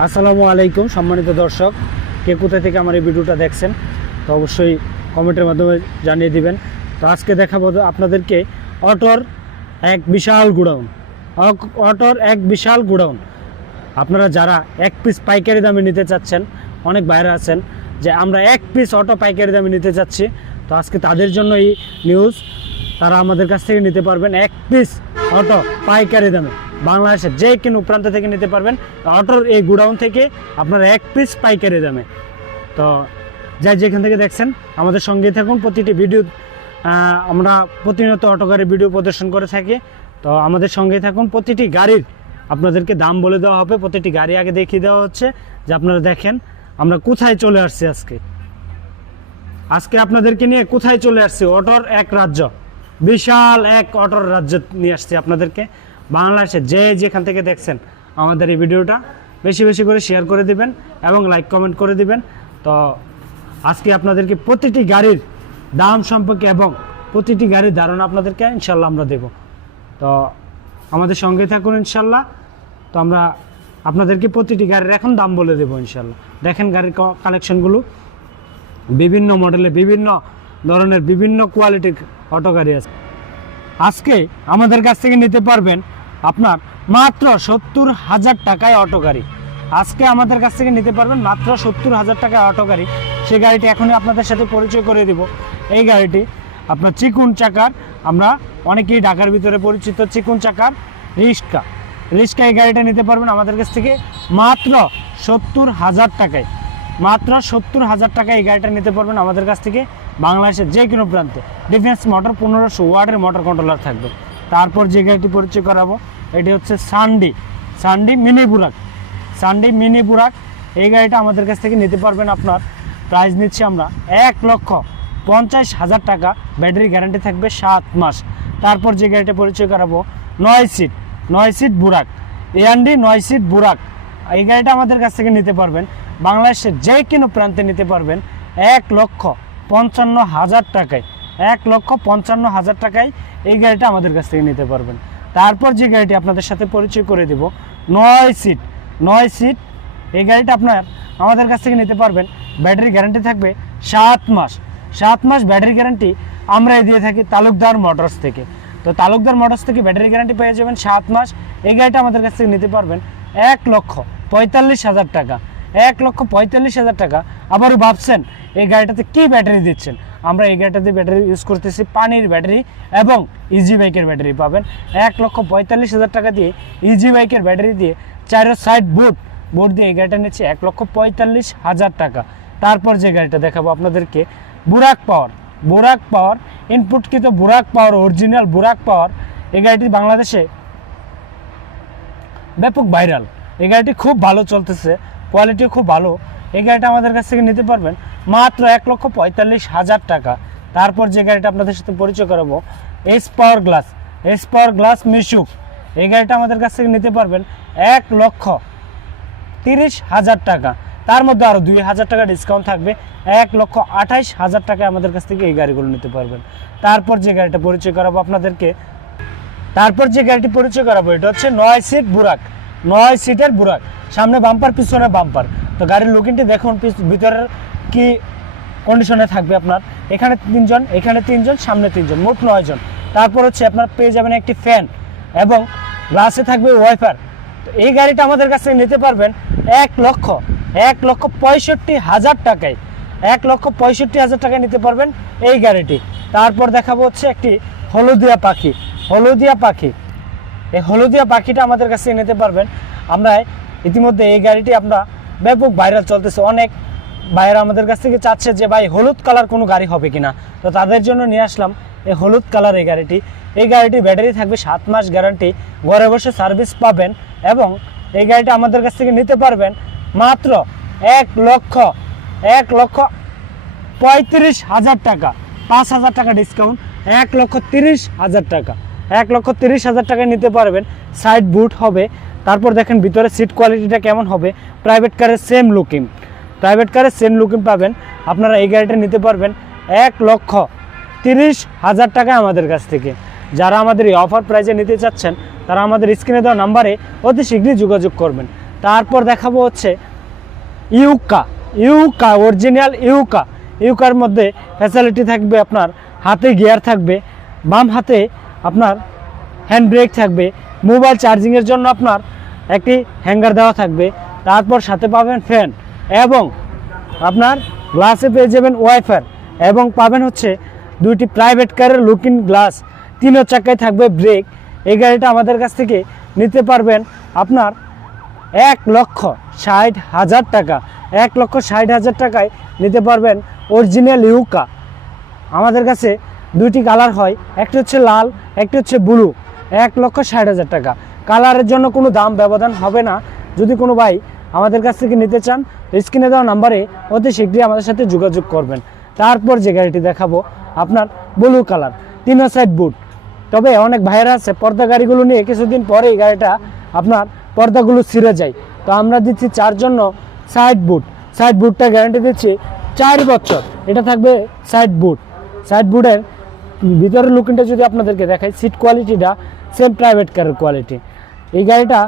আসসালামু আলাইকুম, সম্মানিত দর্শক, কে কোথায় থেকে আমার এই ভিডিওটা দেখছেন, তো অবশ্যই কমেন্টের মাধ্যমে জানিয়ে দিবেন। তো আজকে দেখাবো আপনাদেরকে অটোর এক বিশাল গুডাউন অটোর এক বিশাল গুডাউন। আপনারা যারা এক পিস পাইকারি দামে নিতে চাচ্ছেন, অনেক বাইরে আছেন, যে আমরা এক পিস অটো পাইকারি দামে নিতে চাচ্ছি, তো আজকে তাদের জন্য এই নিউজ তারা আমাদের কাছ থেকে নিতে পারবেন এক পিস অটো পাইকারি দামে। বাংলাদেশের যে কোনো প্রান্ত থেকে নিতে পারবেন। অটোর এই গুডাউন থেকে আপনারা এক পিস পাইকারি দামে। তো যাই যেখান থেকে দেখছেন, আমাদের সঙ্গে থাকুন। প্রতিটি ভিডিও আমরা প্রতিনিয়ত অটো ভিডিও প্রদর্শন করে থাকি। তো আমাদের সঙ্গে থাকুন। প্রতিটি গাড়ির আপনাদেরকে দাম বলে দেওয়া হবে। প্রতিটি গাড়ি আগে দেখিয়ে দেওয়া হচ্ছে। যে আপনারা দেখেন, আমরা কোথায় চলে আসছি আজকে? আজকে আপনাদেরকে নিয়ে কোথায় চলে আসছি? অটোর এক রাজ্য। বিশাল এক অটোর রাজ্য নিয়ে আসছি আপনাদেরকে। বাংলাদেশে যে যেখান থেকে দেখছেন আমাদের এই ভিডিওটা, বেশি বেশি করে শেয়ার করে দিবেন এবং লাইক কমেন্ট করে দিবেন। তো আজকে আপনাদেরকে প্রতিটি গাড়ির দাম সম্পর্কে এবং প্রতিটি গাড়ির ধারণা আপনাদেরকে ইনশাল্লাহ আমরা দেব। তো আমাদের সঙ্গে থাকুন ইনশাল্লাহ। তো আমরা আপনাদেরকে প্রতিটি গাড়ির এখন দাম বলে দেবো ইনশাল্লাহ। দেখেন গাড়ির কালেকশনগুলো বিভিন্ন মডেলে বিভিন্ন ধরনের বিভিন্ন কোয়ালিটির অটো গাড়ি আছে। আজকে আমাদের কাছ থেকে নিতে পারবেন আপনার মাত্র সত্তর হাজার টাকায় অটো গাড়ি। আজকে আমাদের কাছ থেকে নিতে পারবেন মাত্র সত্তর হাজার টাকায় অটো গাড়ি। সেই গাড়িটি এখনই আপনাদের সাথে পরিচয় করে দিব। এই গাড়িটি আপনার চিকুন চাকার, আমরা অনেকেই ঢাকার ভিতরে পরিচিত, চিকুন চাকার রিক্সা রিস্কা এই গাড়িটা নিতে পারবেন আমাদের কাছ থেকে মাত্র সত্তর হাজার টাকায়। মাত্র সত্তর হাজার টাকা এই গাড়িটা নিতে পারবেন আমাদের কাছ থেকে বাংলাদেশের যে কোনো প্রান্তে। ডিফেন্স মোটর পনেরোশো ওয়ার্ডের মোটর কন্ট্রোলার থাকবে। তারপর যে গাড়িটি পরিচয় করাবো, এটি হচ্ছে সানডি সানডি মিনি বুরাক সানডি মিনি বুরাক এই গাড়িটা আমাদের কাছ থেকে নিতে পারবেন আপনার। প্রাইস নিচ্ছি আমরা এক লক্ষ পঞ্চাশ হাজার টাকা। ব্যাটারি গ্যারান্টি থাকবে সাত মাস। তারপর যে গাড়িটা পরিচয় করাবো, নয় সিট নয় সিট বুরাক এআনডি নয় সিট বুরাক এই গাড়িটা আমাদের কাছ থেকে নিতে পারবেন। বাংলাদেশের যে কোনো প্রান্তে নিতে পারবেন এক লক্ষ পঞ্চান্ন হাজার টাকায়। এক লক্ষ পঞ্চান্ন হাজার টাকায় এই গাড়িটা আমাদের কাছ থেকে নিতে পারবেন। তারপর যে গাড়িটি আপনাদের সাথে পরিচয় করে দেব, নয় সিট নয় সিট, এই গাড়িটা আপনার আমাদের কাছ থেকে নিতে পারবেন। ব্যাটারি গ্যারান্টি থাকবে সাত মাস। সাত মাস ব্যাটারি গ্যারান্টি আমরা দিয়ে থাকি তালুকদার মোটরস থেকে। তো তালুকদার মোটরস থেকে ব্যাটারি গ্যারান্টি পেয়ে যাবেন সাত মাস। এই গাড়িটা আমাদের কাছ থেকে নিতে পারবেন এক লক্ষ পঁয়তাল্লিশ হাজার টাকা। এক লক্ষ পঁয়তাল্লিশ হাজার টাকা। আবারও ভাবছেন, এই গাড়িটাতে কী ব্যাটারি দিচ্ছেন? আমরা এই গাড়িটাতে ব্যাটারি ইউজ করতেছি, পানির ব্যাটারি এবং ইজি বাইকের ব্যাটারি পাবেন। এক লক্ষ পঁয়তাল্লিশ হাজার টাকা দিয়ে ইজি বাইকের ব্যাটারি দিয়ে চারো সাইড বুট বোর্ড দিয়ে এই গাড়িটা নিচ্ছে এক লক্ষ পঁয়তাল্লিশ হাজার টাকা। তারপর যে গাড়িটা দেখাবো আপনাদেরকে, বুরাক পাওয়ার। বুরাক পাওয়ার ইনপুটকৃত বুরাক পাওয়ার অরিজিনাল বুরাক পাওয়ার, এই গাড়িটি বাংলাদেশে ব্যাপক ভাইরাল এই গাড়িটি খুব ভালো চলতেছে। কোয়ালিটি খুব ভালো। এই গাড়িটা আমাদের কাছ থেকে নিতে পারবেন মাত্র এক লক্ষ পঁয়তাল্লিশ হাজার টাকা। তারপর যে গাড়িটা আপনাদের সাথে পরিচয় করাবো S power glass S power glass Mishuk. এই গাড়িটা আমাদের কাছ থেকে নিতে পারবেন এক লক্ষ তিরিশ হাজার টাকা। তার মধ্যে আরও দুই হাজার টাকা ডিসকাউন্ট থাকবে। এক লক্ষ আঠাইশ হাজার টাকায় আমাদের কাছ থেকে এই গাড়িগুলো নিতে পারবেন। তারপর যে গাড়িটা পরিচয় করাবো আপনাদেরকে। তারপর যে গাড়িটি পরিচয় করাবো, এটা হচ্ছে নয় সিট বুরাক নয় সিটের বুরাক। সামনে বাম্পার পিছনে বাম্পার তো গাড়ির লুকিংটি দেখুন ভিতরের কি কন্ডিশনে থাকবে আপনার? এখানে তিনজন এখানে তিনজন, সামনে তিনজন, মোট নয়জন তারপর হচ্ছে আপনার পেয়ে যাবেন একটি ফ্যান এবং গ্লাসে থাকবে ওয়াইফার তো এই গাড়িটা আমাদের কাছে নিতে পারবেন এক লক্ষ এক লক্ষ পঁয়ষট্টি হাজার টাকায়। এক লক্ষ পঁয়ষট্টি হাজার টাকায় নিতে পারবেন এই গাড়িটি। তারপর দেখাবো হচ্ছে একটি হলুদিয়া পাখি। হলুদিয়া পাখি। এই হলুদিয়া পাখিটা আমাদের কাছে নিতে পারবেন। আমরা ইতিমধ্যে এই গাড়িটি আমরা ব্যাপক ভাইরাল চলতেছে। অনেক ভাইয়েরা আমাদের কাছ থেকে চাচ্ছে যে, ভাই, হলুদ কালার কোনো গাড়ি হবে কিনা? তো তাদের জন্য নিয়ে আসলাম এই হলুদ কালার এই গাড়িটি। এই গাড়িটির ব্যাটারি থাকবে সাত মাস গ্যারান্টি ঘরে বসে সার্ভিস পাবেন এবং এই গাড়িটা আমাদের কাছ থেকে নিতে পারবেন মাত্র এক লক্ষ এক লক্ষ পঁয়ত্রিশ হাজার টাকা। পাঁচ হাজার টাকা ডিসকাউন্ট এক লক্ষ তিরিশ হাজার টাকা। এক লক্ষ তিরিশ হাজার টাকায় নিতে পারবেন। সাইড বুট হবে। তারপর দেখেন ভিতরে সিট কোয়ালিটিটা কেমন হবে। প্রাইভেট কারের সেম লুকিং প্রাইভেট কারের সেম লুকিং পাবেন। আপনারা এই গাড়িটা নিতে পারবেন এক লক্ষ তিরিশ হাজার টাকা আমাদের কাছ থেকে। যারা আমাদের এই অফার প্রাইজে নিতে চাচ্ছেন, তারা আমাদের স্ক্রিনে দেওয়া নাম্বারে অতি শীঘ্রই যোগাযোগ করবেন। তারপর দেখাবো হচ্ছে ইউকা। ইউকা অরিজিনাল ইউকা। ইউকার মধ্যে ফ্যাসিলিটি থাকবে আপনার, হাতে গিয়ার থাকবে। বাম হাতে আপনার হ্যান্ড ব্রেক থাকবে মোবাইল চার্জিংয়ের জন্য আপনার একটি হ্যাঙ্গার দেওয়া থাকবে, তারপর সাথে পাবেন ফ্যান এবং আপনার গ্লাসে পেয়ে যাবেন ওয়াইফার এবং পাবেন হচ্ছে দুইটি প্রাইভেট কারের লুকিং গ্লাস তিন চাকায় থাকবে ব্রেক এই গাড়িটা আমাদের কাছ থেকে নিতে পারবেন আপনার এক লক্ষ ষাট হাজার টাকা, এক লক্ষ ষাট হাজার টাকায় নিতে পারবেন অরিজিনাল ইউকা আমাদের কাছে দুইটি কালার হয়, একটি হচ্ছে লাল, একটি হচ্ছে ব্লু। এক লক্ষ ষাট হাজার টাকা। কালারের জন্য কোনো দাম ব্যবধান হবে না। যদি কোনো ভাই আমাদের কাছ থেকে নিতে চান, স্ক্রিনে দেওয়া নাম্বারে অতি শীঘ্রই আমাদের সাথে যোগাযোগ করবেন। তারপর যে গাড়িটি দেখাবো, আপনার ব্লু কালার, তিনও সাইড বুট। তবে অনেক ভাইয়েরা আছে, পর্দা গাড়িগুলো নিয়ে কিছুদিন পরে এই গাড়িটা আপনার পর্দাগুলো ছিঁড়ে যায়। তো আমরা দিচ্ছি চার জন্য সাইড বুট। সাইড বুটটা গ্যারান্টি দিচ্ছি চার বছর। এটা থাকবে সাইড বুট। সাইড বুটের ভিতরের লুকিংটা যদি আপনাদেরকে দেখাই সিট কোয়ালিটিটা সেম প্রাইভেট কারের কোয়ালিটি এই গাড়িটা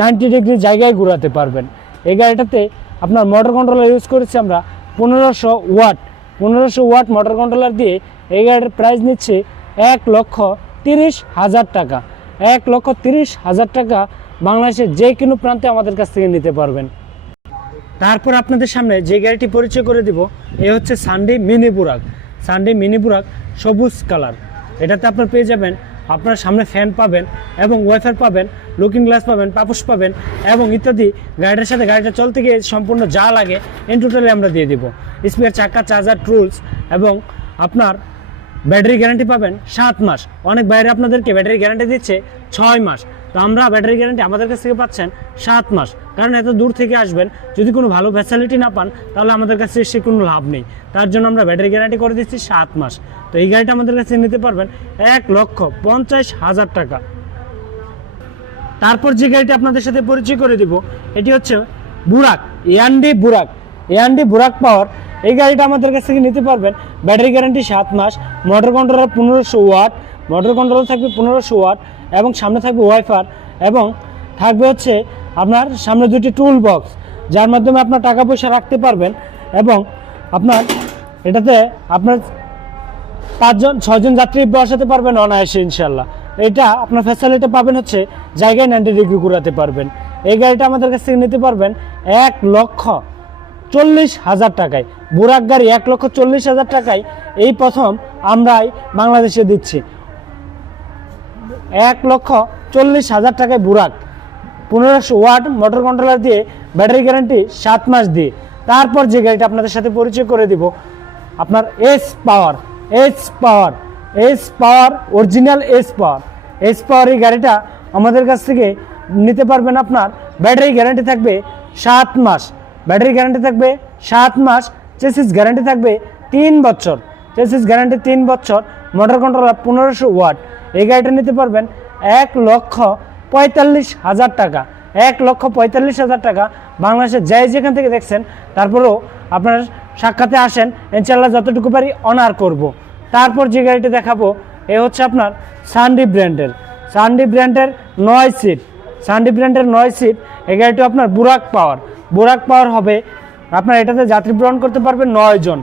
নাইনটি ডিগ্রি জায়গায় ঘোরাতে পারবেন। এই গাড়িটাতে আপনার মোটর কন্ট্রোলার ইউজ করেছি আমরা পনেরোশো ওয়াট পনেরোশো ওয়াট মোটর কন্ট্রোলার দিয়ে এই গাড়ির প্রাইস নিচ্ছে এক লক্ষ তিরিশ হাজার টাকা। এক লক্ষ তিরিশ হাজার টাকা বাংলাদেশের যে কোনো প্রান্তে আমাদের কাছ থেকে নিতে পারবেন। তারপর আপনাদের সামনে যে গাড়িটি পরিচয় করে দিব, এ হচ্ছে Sunday mini Sunday mini Burak সবুজ কালার এটাতে আপনার পেয়ে যাবেন, আপনার সামনে ফ্যান পাবেন এবং ওয়াইফার পাবেন লুকিং গ্লাস পাবেন পাপুস পাবেন এবং ইত্যাদি। গাড়িটার সাথে গাড়িটা চলতে গিয়ে সম্পূর্ণ যা লাগে ইন টোটালি আমরা দিয়ে দিব। স্পেয়ার চাকা চার্জার টুলস এবং আপনার ব্যাটারি গ্যারান্টি পাবেন সাত মাস। অনেক বাইরে আপনাদেরকে ব্যাটারি গ্যারান্টি দিচ্ছে ছয় মাস। তো আমরা ব্যাটারি গ্যারান্টি আমাদের কাছ থেকে পাচ্ছেন সাত মাস। কারণ এত দূর থেকে আসবেন, যদি কোনো ভালো ফ্যাসিলিটি না পান, তাহলে আমাদের কাছে সে কোনো লাভ নেই। তার জন্য আমরা ব্যাটারি গ্যারান্টি করে দিচ্ছি সাত মাস। তো এই গাড়িটা আমাদের কাছে নিতে পারবেন এক লক্ষ পঞ্চাশ হাজার টাকা। তারপর যে গাড়িটি আপনাদের সাথে পরিচয় করে দিব, এটি হচ্ছে বুরাক এয়ান্ডি বুরাক। এয়ান্ডি বুরাক পাওয়ার, এই গাড়িটা আমাদের কাছ থেকে নিতে পারবেন। ব্যাটারি গ্যারান্টি সাত মাস মোটর কন্ট্রোলার পনেরোশো ওয়াট মোটর কন্ট্রোলার থাকবে পনেরোশো ওয়াট এবং সামনে থাকবে ওয়াইফার এবং থাকবে হচ্ছে আপনার সামনে দুটি টুল বক্স যার মাধ্যমে আপনার টাকা পয়সা রাখতে পারবেন এবং আপনার এটাতে আপনার পাঁচজন ছজন যাত্রী বসাতে পারবেন অনায়াসে ইনশাল্লাহ এটা আপনার ফ্যাসিলিটি পাবেন হচ্ছে জায়গায় নাইনটি ডিগ্রি ঘুরাতে পারবেন। এই গাড়িটা আমাদের কাছ থেকে নিতে পারবেন এক লক্ষ চল্লিশ হাজার টাকায়। বুরাক গাড়ি এক লক্ষ চল্লিশ হাজার টাকায় এই প্রথম আমরাই বাংলাদেশে দিচ্ছি। এক লক্ষ চল্লিশ হাজার টাকায় বুরাক। পনেরোশো ওয়াট মোটর কন্ট্রোলার দিয়ে ব্যাটারি গ্যারান্টি সাত মাস দিয়ে। তারপর যে গাড়িটা আপনাদের সাথে পরিচয় করে দিব, আপনার S power S power S power original S power S power এই গাড়িটা আমাদের কাছ থেকে নিতে পারবেন আপনার। ব্যাটারি গ্যারান্টি থাকবে সাত মাস। ব্যাটারি গ্যারান্টি থাকবে সাত মাস। চেসিস গ্যারান্টি থাকবে তিন বছর। চেসিস গ্যারান্টি তিন বছর। মোটর কন্ট্রোলার পনেরোশো ওয়াট। এই গাড়িটা নিতে পারবেন এক লক্ষ পঁয়তাল্লিশ হাজার টাকা, এক লক্ষ পঁয়তাল্লিশ হাজার টাকা বাংলাদেশের যাই যেখান থেকে দেখছেন, তারপরেও আপনার সাক্ষাতে আসেন ইনশাল্লাহ যতটুকু পারি অনার করব। তারপর যে গাড়িটি দেখাবো, এ হচ্ছে আপনার সানডি ব্র্যান্ডের সানডি ব্র্যান্ডের নয় সিট সানডি ব্র্যান্ডের নয় সিট এই গাড়িটি আপনার বুরাক পাওয়ার বুরাক পাওয়ার হবে, আপনার এটাতে যাত্রী গ্রহণ করতে পারবে নয় জন।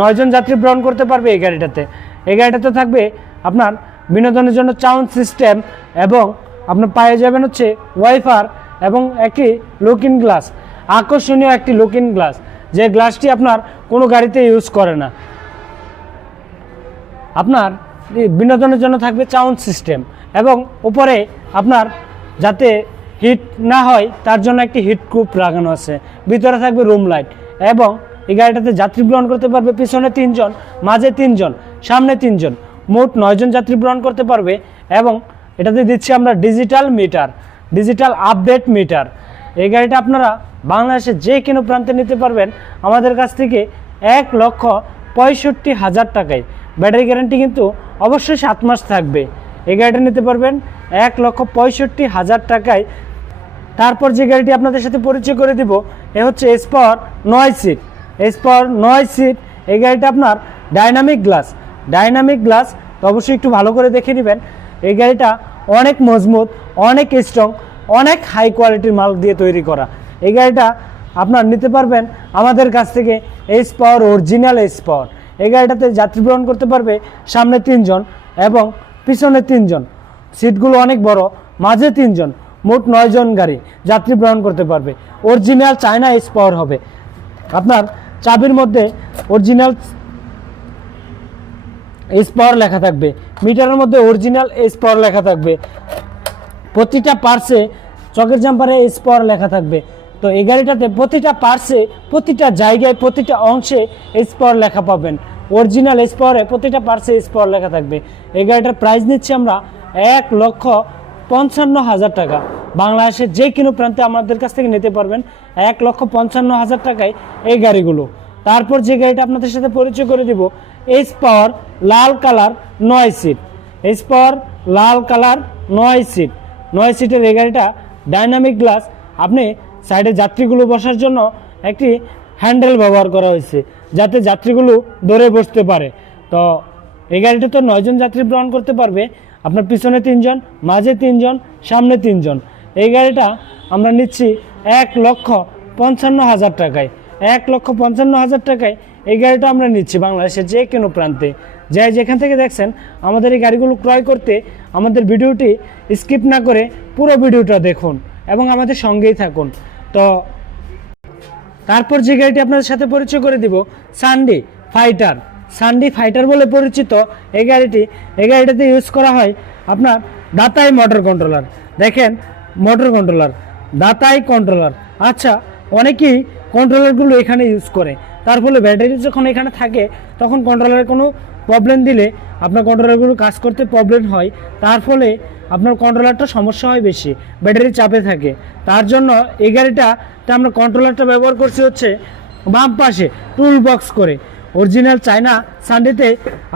নয় জন যাত্রী গ্রহণ করতে পারবে এই গাড়িটাতে। এই গাড়িটাতে থাকবে আপনার বিনোদনের জন্য সাউন্ড সিস্টেম এবং আপনার পায়ে যাবেন হচ্ছে ওয়াইফার এবং একটি লুকিং গ্লাস আকর্ষণীয় একটি লুকিং গ্লাস যে গ্লাসটি আপনার কোনো গাড়িতে ইউজ করে না। আপনার বিনোদনের জন্য থাকবে সাউন্ড সিস্টেম এবং উপরে আপনার যাতে হিট না হয়, তার জন্য একটি হিট কুপ লাগানো আছে। ভিতরে থাকবে রুম লাইট এবং এই গাড়িটাতে যাত্রী গ্রহণ করতে পারবে পিছনে তিনজন, মাঝে তিনজন, সামনে তিনজন, মোট নয়জন যাত্রী গ্রহণ করতে পারবে এবং এটাতে দিচ্ছি আমরা digital meter digital update meter এই গাড়িটা আপনারা বাংলাদেশের যে কোনো প্রান্তে নিতে পারবেন। আমাদের কাছ থেকে এক লক্ষ পঁয়ষট্টি হাজার টাকায়। ব্যাটারি গ্যারান্টি কিন্তু অবশ্যই সাত মাস থাকবে। এই গাড়িটা নিতে পারবেন এক লক্ষ পঁয়ষট্টি হাজার টাকায়। তারপর যে গাড়িটি আপনাদের সাথে পরিচয় করে দিব, এ হচ্ছে এসপাওয়ার নয় সিট এসপাওয়ার নয় সিট এই গাড়িটা আপনার ডাইনামিক গ্লাস ডাইনামিক গ্লাস তো অবশ্যই একটু ভালো করে দেখে নেবেন। এই গাড়িটা অনেক মজবুত, অনেক স্ট্রং অনেক হাই কোয়ালিটির মাল দিয়ে তৈরি করা। এই গাড়িটা আপনার নিতে পারবেন আমাদের কাছ থেকে S power original S power এই গাড়িটাতে যাত্রী করতে পারবে সামনে তিনজন এবং পিছনে তিনজন। সিটগুলো অনেক বড়, মাঝে তিনজন, মোট নয়জন গাড়ি যাত্রী বহন করতে পারবে। অরিজিনাল চায়না এস পাওয়ার হবে। আপনার চাবির মধ্যে অরিজিনাল এস পাওয়ার লেখা থাকবে। মিটারের মধ্যে অরিজিনাল এস পাওয়ার লেখা থাকবে। প্রতিটা পার্সে চকের জাম্পারে এস পাওয়ার লেখা থাকবে। তো এই গাড়িটাতে প্রতিটা পার্সে প্রতিটা জায়গায়, প্রতিটা অংশে এস পাওয়ার লেখা পাবেন। অরিজিনাল এস পাওয়ারে প্রতিটা পার্সে এস পাওয়ার লেখা থাকবে। এই গাড়িটার প্রাইস নিচ্ছি আমরা এক লক্ষ পঞ্চান্ন হাজার টাকা। বাংলাদেশের যে কোনো প্রান্তে আমাদের কাছ থেকে নিতে পারবেন এক লক্ষ পঞ্চান্ন হাজার টাকায় এই গাড়িগুলো। তারপর যে গাড়িটা আপনাদের সাথে পরিচয় করে দিব এইচ পাওয়ার লাল কালার নয় সিট এইচ পাওয়ার লাল কালার নয় সিট নয় সিটের এই গাড়িটা ডাইনামিক গ্লাস আপনি সাইডে যাত্রীগুলো বসার জন্য একটি হ্যান্ডেল ব্যবহার করা হয়েছে, যাতে যাত্রীগুলো ধরে বসতে পারে। তো এই গাড়িটা তো নয়জন যাত্রী গ্রহণ করতে পারবে। আপনার পিছনে তিনজন, মাঝে তিনজন, সামনে তিনজন। এই গাড়িটা আমরা নিচ্ছি এক লক্ষ পঞ্চান্ন হাজার টাকায়। এক লক্ষ পঞ্চান্ন হাজার টাকায় এই গাড়িটা আমরা নিচ্ছি বাংলাদেশের যে কোনো প্রান্তে। যাই যেখান থেকে দেখছেন, আমাদের এই গাড়িগুলো ক্রয় করতে আমাদের ভিডিওটি স্কিপ না করে পুরো ভিডিওটা দেখুন এবং আমাদের সঙ্গেই থাকুন। তো তারপর যে গাড়িটি আপনাদের সাথে পরিচয় করে দিব সানডি ফাইটার সানডি ফাইটার বলে পরিচিত এই গাড়িটি। এই গাড়িটাতে ইউজ করা হয় আপনার দাতাই মোটর কন্ট্রোলার দেখেন মোটর কন্ট্রোলার দাতাই কন্ট্রোলার আচ্ছা অনেকেই কন্ট্রোলারগুলো এখানে ইউজ করে। তার ফলে ব্যাটারি যখন এখানে থাকে, তখন কন্ট্রোলারের কোনো প্রবলেম দিলে আপনার কন্ট্রোলারগুলো কাজ করতে প্রবলেম হয়। তার ফলে আপনার কন্ট্রোলারটা সমস্যা হয় বেশি ব্যাটারি চাপে থাকে। তার জন্য এই গাড়িটাতে আমরা কন্ট্রোলারটা ব্যবহার করছি হচ্ছে বাম পাশে টুল বক্স করে। অরিজিনাল চায়না সানডেতে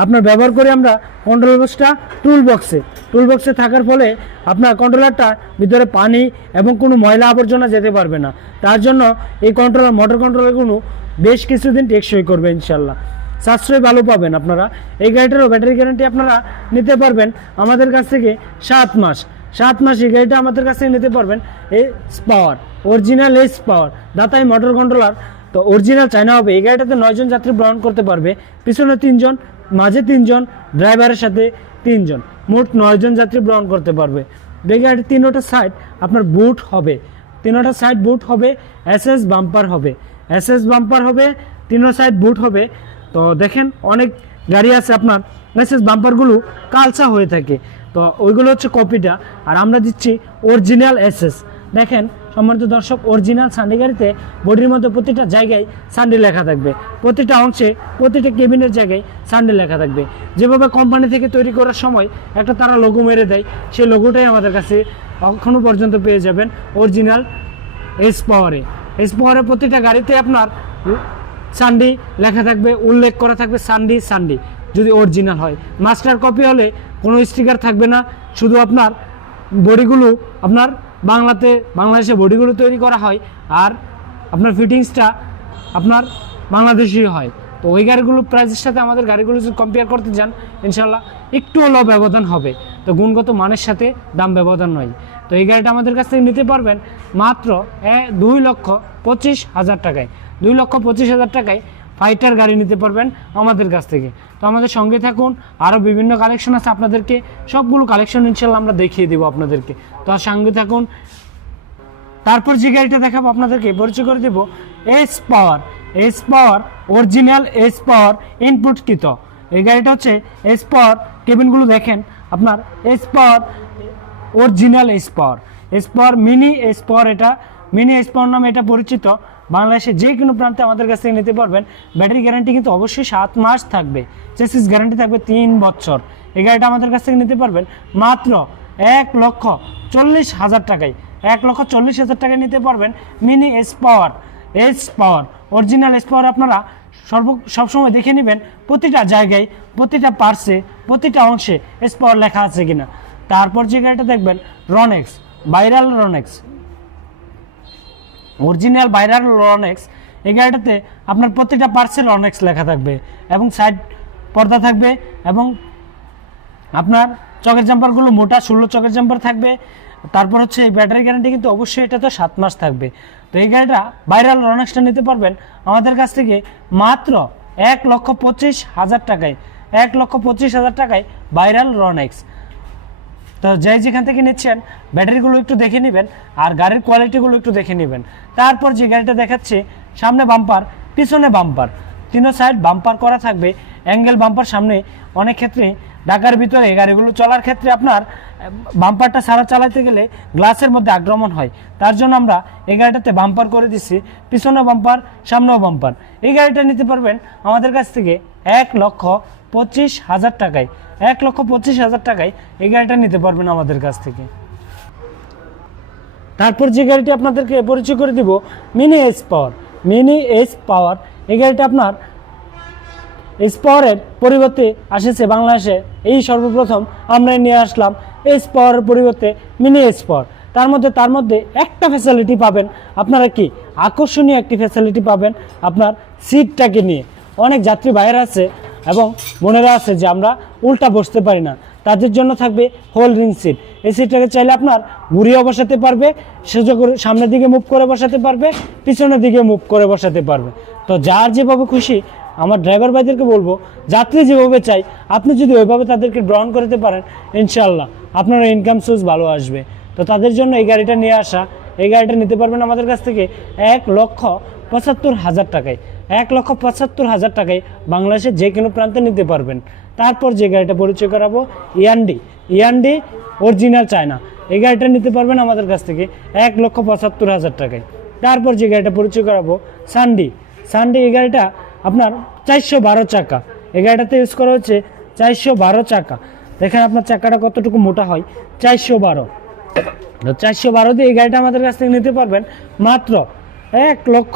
আপনার ব্যবহার করে আমরা কন্ট্রোল বক্সটা টুল বক্সে টুল বক্সে থাকার ফলে আপনার কন্ট্রোলারটা ভিতরে পানি এবং কোনো ময়লা আবর্জনা যেতে পারবে না। তার জন্য এই কন্ট্রোলার মোটর কন্ট্রোলারগুলো বেশ কিছুদিন টেকসই করবে ইনশাল্লাহ সাশ্রয় ভালো পাবেন আপনারা। এই গাড়িটারও ব্যাটারি গ্যারান্টি আপনারা নিতে পারবেন আমাদের কাছ থেকে সাত মাস। সাত মাস এই গাড়িটা আমাদের কাছ থেকে নিতে পারবেন। এই পাওয়ার অরিজিনাল এস পাওয়ার দাতাই মোটর কন্ট্রোলার তো অরিজিনাল চায়না হবে। এই গাড়িটাতে নয়জন যাত্রী গ্রহণ করতে পারবে। পিছনে তিনজন, মাঝে তিনজন ড্রাইভারের সাথে তিনজন। মোট নয়জন যাত্রী গ্রহণ করতে পারবে। এই গাড়ির তিনোটা সাইড আপনার বুট হবে। তিনোটা সাইড বুট হবে এস এস বাম্পার হবে। এস এস বাম্পার হবে তিনো সাইড বুট হবে। তো দেখেন, অনেক গাড়ি আছে আপনার। এস এস বাম্পারগুলো কালচা হয়ে থাকে। তো ওইগুলো হচ্ছে কপিটা। আর আমরা দিচ্ছি অরিজিনাল এস এস দেখেন সম্মানিত দর্শক অরিজিনাল সান্ডি গাড়িতে বডির মধ্যে প্রতিটা জায়গায় সান্ডি লেখা থাকবে। প্রতিটা অংশে প্রতিটা কেবিনের জায়গায় সান্ডি লেখা থাকবে। যেভাবে কোম্পানি থেকে তৈরি করার সময় একটা তারা লোগো মেরে দেয়, সেই লোগোটাই আমাদের কাছে এখনও পর্যন্ত পেয়ে যাবেন অরিজিনাল এস পাওয়ারে এস পাওয়ারে প্রতিটা গাড়িতে আপনার সানডি লেখা থাকবে, উল্লেখ করা থাকবে সানডি সানডি যদি অরিজিনাল হয়। মাস্টার কপি হলে কোনো স্টিকার থাকবে না, শুধু আপনার বডিগুলো আপনার বাংলাতে, বাংলাদেশে বডিগুলো তৈরি করা হয় আর আপনার ফিটিংসটা আপনার বাংলাদেশি হয়। তো ওই গাড়িগুলো প্রাইসের সাথে আমাদের গাড়িগুলো যদি কম্পেয়ার করতে যান ইনশাল্লাহ একটু হলেও ব্যবধান হবে। তো গুণগত মানের সাথে দাম ব্যবধান নয়। তো এই গাড়িটা আমাদের কাছ থেকে নিতে পারবেন মাত্র দুই লক্ষ পঁচিশ হাজার টাকায়। দুই লক্ষ পঁচিশ হাজার টাকায় ফাইটার গাড়ি নিতে পারবেন আমাদের কাছ থেকে। তো আমাদের সঙ্গে থাকুন আরও বিভিন্ন কালেকশন আছে আপনাদেরকে, সবগুলো কালেকশন ইনশাল্লাহ আমরা দেখিয়ে দেবো আপনাদেরকে। তো সঙ্গে থাকুন, তারপর যে গাড়িটা দেখাবো আপনাদেরকে, পরিচয় করে দেবো S power S power original S power input কৃত এই গাড়িটা হচ্ছে এস পাওয়ার কেবিনগুলো দেখেন, আপনার S power original S power S power mini S power এটা মিনি এস পাওয়ার নামে এটা পরিচিত। বাংলাদেশে যে কোনো প্রান্তে আমাদের কাছ থেকে নিতে পারবেন। ব্যাটারি গ্যারান্টি কিন্তু অবশ্যই সাত মাস থাকবে। চেসিস গ্যারান্টি থাকবে তিন বছর। এই গাড়িটা আমাদের কাছ থেকে নিতে পারবেন মাত্র এক লক্ষ চল্লিশ হাজার টাকায়। এক লক্ষ চল্লিশ হাজার টাকায় নিতে পারবেন mini S power S power original S power আপনারা সর্ব সবসময় দেখে নেবেন প্রতিটা জায়গায়, প্রতিটা পার্সে প্রতিটা অংশে এস পাওয়ার লেখা আছে কিনা। তারপর যে গাড়িটা দেখবেন Ronex viral Ronex original viral Ronex এই গাড়িটাতে আপনার প্রতিটা পার্সেল রনেক্স লেখা থাকবে এবং সাইড পর্দা থাকবে এবং আপনার চকের জাম্পারগুলো মোটা ষোলো চকের জাম্পার থাকবে। তারপর হচ্ছে এই ব্যাটারি গ্যারান্টি কিন্তু অবশ্যই এটা তো সাত মাস থাকবে। তো এই গাড়িটা ভাইরাল রনেক্সটা নিতে পারবেন। আমাদের কাছ থেকে মাত্র এক লক্ষ পঁচিশ হাজার টাকায়, এক লক্ষ পঁচিশ হাজার টাকায় ভাইরাল রনেক্স তো যাই যেখান থেকে নিচ্ছেন, ব্যাটারিগুলো একটু দেখে নেবেন আর গাড়ির কোয়ালিটিগুলো একটু দেখে নেবেন। তারপর যে গাড়িটা দেখাচ্ছি, সামনে বাম্পার পিছনে বাম্পার তিনও সাইড বাম্পার করা থাকবে অ্যাঙ্গেল বাম্পার সামনে। অনেক ক্ষেত্রে ঢাকার ভিতরে গাড়িগুলো চলার ক্ষেত্রে আপনার বাম্পারটা সারা চালাতে গেলে গ্লাসের মধ্যে আক্রমণ হয়। তার জন্য আমরা এই গাড়িটাতে বাম্পার করে দিচ্ছি পিছনে বাম্পার সামনেও বাম্পার এই গাড়িটা নিতে পারবেন আমাদের কাছ থেকে এক লক্ষ পঁচিশ হাজার টাকায়। এক লক্ষ পঁচিশ হাজার টাকায় এই গাড়িটা নিতে পারবেন আমাদের কাছ থেকে। তারপর যে গাড়িটি আপনাদেরকে পরিচয় করে দিব mini S power mini S power এই গাড়িটা আপনার এস পাওয়ারের পরিবর্তে আসেছে বাংলাদেশে। এই সর্বপ্রথম আমরা নিয়ে আসলাম এস পাওয়ারের পরিবর্তে মিনি এস পাওয়ার তার মধ্যে তার মধ্যে একটা ফ্যাসিলিটি পাবেন। আপনারা কি আকর্ষণীয় একটি ফ্যাসিলিটি পাবেন আপনার সিটটাকে নিয়ে। অনেক যাত্রী বাইরে আছে এবং মনেরা আছে যে আমরা উল্টা বসতে পারি না। তাদের জন্য থাকবে হোল রিং সিট এই সিটটাকে চাইলে আপনার ঘুরিয়ে বসাতে পারবে সোজা করে সামনের দিকে মুভ করে বসাতে পারবে, পিছনের দিকে মুভ করে বসাতে পারবে। তো যার যেভাবে খুশি, আমার ড্রাইভার ভাইদেরকে বলব, যাত্রী যেভাবে চাই, আপনি যদি ওইভাবে তাদেরকে গ্রহণ করতে পারেন ইনশাল্লাহ আপনার ইনকাম সোর্স ভালো আসবে। তো তাদের জন্য এই গাড়িটা নিয়ে আসা, এই গাড়িটা নিতে পারবেন আমাদের কাছ থেকে এক লক্ষ পঁচাত্তর হাজার টাকায়। এক লক্ষ পঁচাত্তর হাজার টাকায় বাংলাদেশের যে কোনো প্রান্তে নিতে পারবেন। তারপর যে গাড়িটা পরিচয় করাবো, ইয়ান্ডি। ইয়ান্ডি অরিজিনাল চায়না এই গাড়িটা নিতে পারবেন আমাদের কাছ থেকে এক লক্ষ পঁচাত্তর হাজার টাকায়। তারপর যে গাড়িটা পরিচয় করাবো সানডি সানডি এই গাড়িটা আপনার চারশো বারো চাকা। এই গাড়িটাতে ইউজ করা হচ্ছে চারশো বারো চাকা। দেখেন আপনার চাকাটা কতটুকু মোটা হয়? চারশো বারো। চারশো বারো দিয়ে এই গাড়িটা আমাদের কাছ থেকে নিতে পারবেন মাত্র এক লক্ষ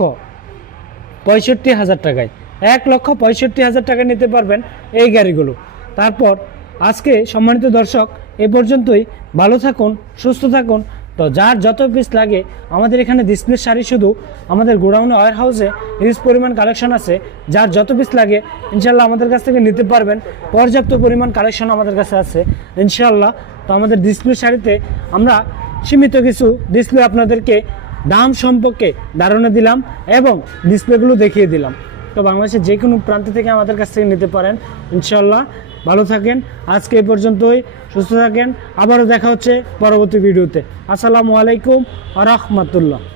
পঁয়ষট্টি হাজার টাকায়। এক লক্ষ পঁয়ষট্টি হাজার টাকা নিতে পারবেন এই গাড়িগুলো। তারপর আজকে সম্মানিত দর্শক, এ পর্যন্তই। ভালো থাকুন, সুস্থ থাকুন। তো যার যত পিস লাগে, আমাদের এখানে ডিসপ্লে শাড়ি শুধু আমাদের গোডাউনে ওয়ার হাউসে হিউজ পরিমাণ কালেকশন আছে। যার যত পিস লাগে ইনশাল্লাহ আমাদের কাছ থেকে নিতে পারবেন। পর্যাপ্ত পরিমাণ কালেকশন আমাদের কাছে আছে ইনশাল্লাহ তো আমাদের ডিসপ্লে শাড়িতে আমরা সীমিত কিছু ডিসপ্লে আপনাদেরকে দাম সম্পর্কে ধারণা দিলাম এবং ডিসপ্লেগুলো দেখিয়ে দিলাম। তো বাংলাদেশের যে কোনো প্রান্ত থেকে আমাদের কাছ থেকে নিতে পারেন। ইনশাল্লাহ ভালো থাকেন। আজকে এই পর্যন্তই। সুস্থ থাকেন। আবারও দেখা হচ্ছে পরবর্তী ভিডিওতে। আসসালামু আলাইকুম আ রহমতুল্লাহ।